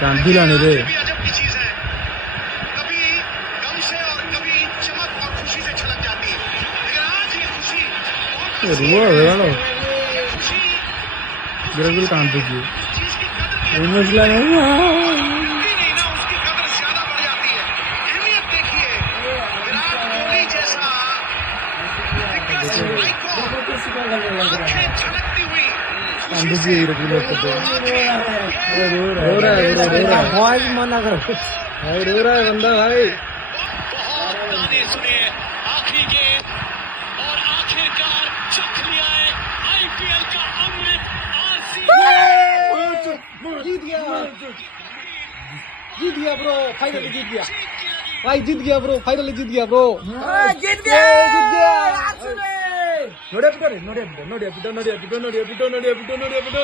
कांदी लाने दे भी अजब की चीज है, कभी गम से और कभी चमक और खुशी से छलक जाती है, लेकिन आज ये खुशी बहुत रुआ है ये खुशी बिल्कुल कांदी की चीज की कदर ये मसला नहीं भी नहीं ना, उसकी कदर ज्यादा बढ़ जाती है। अहमियत देखिए, विराट कोहली जैसा दिग्गज आइकॉन, आंखें झलकती हुई कांदी की रखी रो रहा है भाई मना करो भाई रो रहा है बंदा भाई बहुत गाने सुने आखिरी गेम और आखिरकार चख लिया है आईपीएल का अमृत। जीत गया ब्रो, फाइनली जीत गया भाई, जीत गया ब्रो, फाइनली जीत गया ब्रो, जीत गया नोड़े पिटो रे, नोड़े पिटो, नोड़े पिटो, नोड़े पिटो, नोड़े पिटो, नोड़े पिटो, नोड़े पिटो।